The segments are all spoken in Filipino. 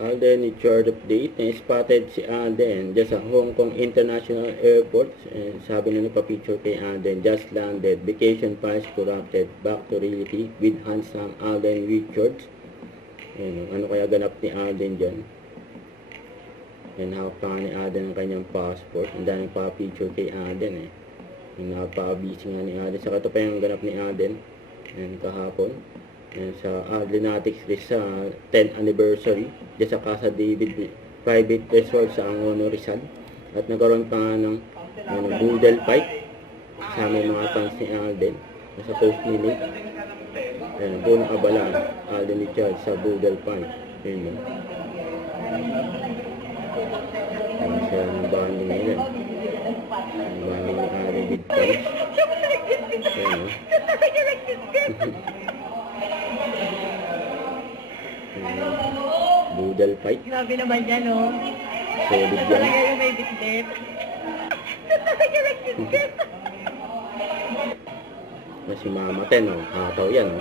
Alden Richard update na spotted si Alden just sa Hong Kong International Airport. Sabi na nagpa-picture kay Alden, just landed, vacation files corrupted, back to reality with handsome Alden Richards. Ano kaya ganap ni Alden dyan? Hawak pa nga ni Alden ang kanyang passport. Ang daming pa-picture kay Alden Napaka-busy nga ni Alden. Saka ito pa yung ganap ni Alden kahapon. Sa Aldenatics sa 10th anniversary dyan sa Casa David Private Resort sa Angono, Rizal. At nagkaroon pa nga ng boodle fight kasama yung mga fans ni Alden sa post nila. Buong abala Alden Richard sa boodle fight. Sa bonding nila, bonding ni Alden with fans. Boodle fight. Grabe naman yan, no? Solid yan. Talaga yung may bitbit. Si Mama Ten, hataw yan,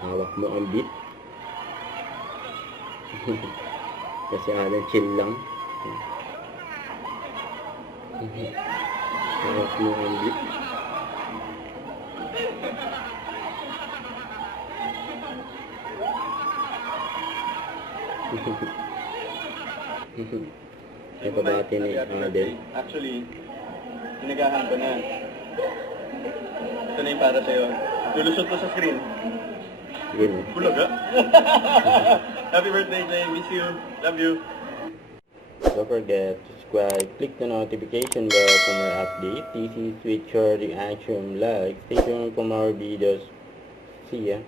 hawak mo ang beat. Kasi Alden chill lang. Hawak mo ang beat. Ay pabati ni Alden. Actually, pinagahan ko na. Ito na yung para sa'yo. Lulusot ko sa screen. Yun. Bulog, ha? Happy birthday, Jay. Miss you. Love you. Don't forget to subscribe. Click the notification bell for more update. This is Richard Reaction Live. Stay tuned for more videos. See ya.